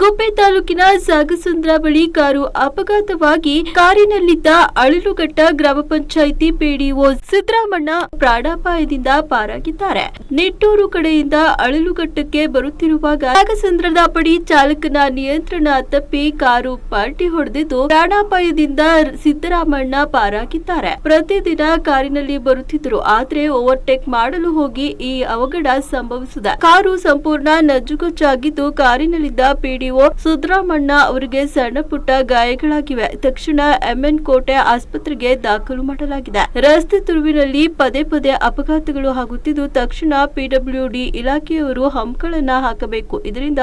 ಗುಬ್ಬಿ ತಾಲೂಕಿನ ಸಾಗಸಂದ್ರ ಬಳಿ ಕಾರು ಅಪಘಾತವಾಗಿ ಕಾರಿನಲ್ಲಿದ್ದ ಅಳಿಲುಘಟ್ಟ ಗ್ರಾಮ ಪಂಚಾಯಿತಿ ಪಿಡಿಒ ಸಿದ್ದರಾಮಣ್ಣ ಪ್ರಾಣಾಪಾಯದಿಂದ ಪಾರಾಗಿದ್ದಾರೆ. ನಿಟ್ಟೂರು ಕಡೆಯಿಂದ ಅಳಿಲುಘಟ್ಟಕ್ಕೆ ಬರುತ್ತಿರುವಾಗ ಸಾಗಸಂದ್ರದ ಬಳಿ ಚಾಲಕನ ನಿಯಂತ್ರಣ ತಪ್ಪಿ ಕಾರು ಪಲ್ಟಿ ಹೊಡೆದಿದ್ದು ಪ್ರಾಣಾಪಾಯದಿಂದ ಸಿದ್ದರಾಮಣ್ಣ ಪಾರಾಗಿದ್ದಾರೆ. ಪ್ರತಿದಿನ ಕಾರಿನಲ್ಲಿ ಬರುತ್ತಿದ್ದರು, ಆದರೆ ಓವರ್ಟೇಕ್ ಮಾಡಲು ಹೋಗಿ ಈ ಅವಘಡ ಸಂಭವಿಸಿದೆ. ಕಾರು ಸಂಪೂರ್ಣ ನಜ್ಜುಗುಜ್ಜಾಗಿದ್ದು ಕಾರಿನಲ್ಲಿದ್ದ ಪಿಡಿಒ ಸಿದ್ದರಾಮಣ್ಣ ಅವರಿಗೆ ಸಣ್ಣ ಪುಟ್ಟ ಗಾಯಗಳಾಗಿವೆ. ತಕ್ಷಣ ಎಂಎನ್ ಕೋಟೆ ಆಸ್ಪತ್ರೆಗೆ ದಾಖಲು ಮಾಡಲಾಗಿದೆ. ರಸ್ತೆ ತಿರುವಿನಲ್ಲಿ ಪದೇ ಪದೇ ಅಪಘಾತಗಳು ಆಗುತ್ತಿದ್ದು, ತಕ್ಷಣ ಪಿಡಬ್ಲ್ಯೂಡಿ ಇಲಾಖೆಯವರು ಹಂಪ್ಗಳನ್ನ ಹಾಕಬೇಕು, ಇದರಿಂದ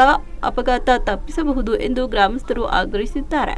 ಅಪಘಾತ ತಪ್ಪಿಸಬಹುದು ಎಂದು ಗ್ರಾಮಸ್ಥರು ಆಗ್ರಹಿಸಿದ್ದಾರೆ.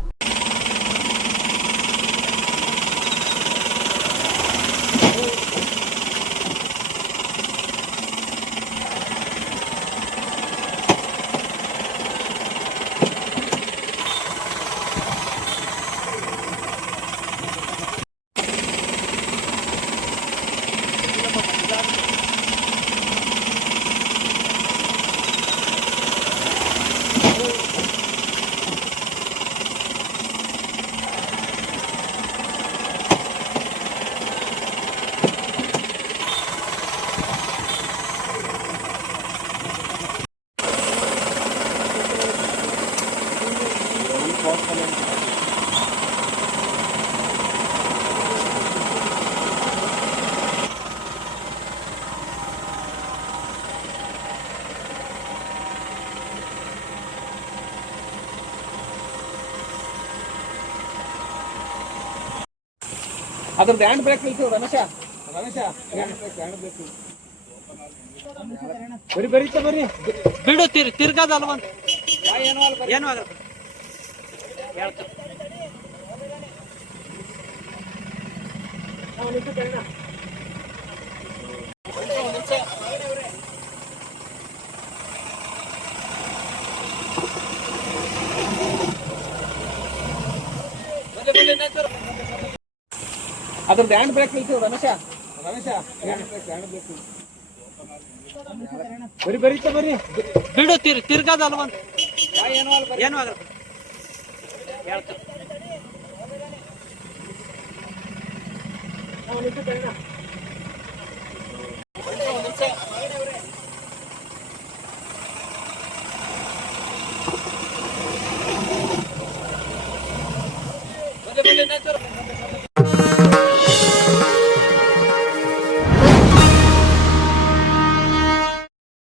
ಅದ್ರದ್ದು ಹ್ಯಾಂಡ್ ಬ್ರೇಕ್ ನಿಲ್ಸು ರಮೇಶ ಹ್ಯಾಂಡ್ ಬ್ರೇಕ್ ಬರೀ ಬಿಡು ತಿರ್ಗದಲ್ವಂತ ಏನು ಆಗಲ್ಲ ಹೇಳ್ತಾರೆ. ಅದ್ರದ್ದು ಹ್ಯಾಂಡ್ ಬ್ರೇಕ್ ನಿಲ್ಸು ರಮೇಶ ಹ್ಯಾಂಡ್ ಬ್ರೇಕ್ ಬರೀ ಬಿಡು ತಿರ್ಗದಲ್ವಂತ ಏನು ಆಗಲ್ಲ ಹೇಳ್ತಾರೆ.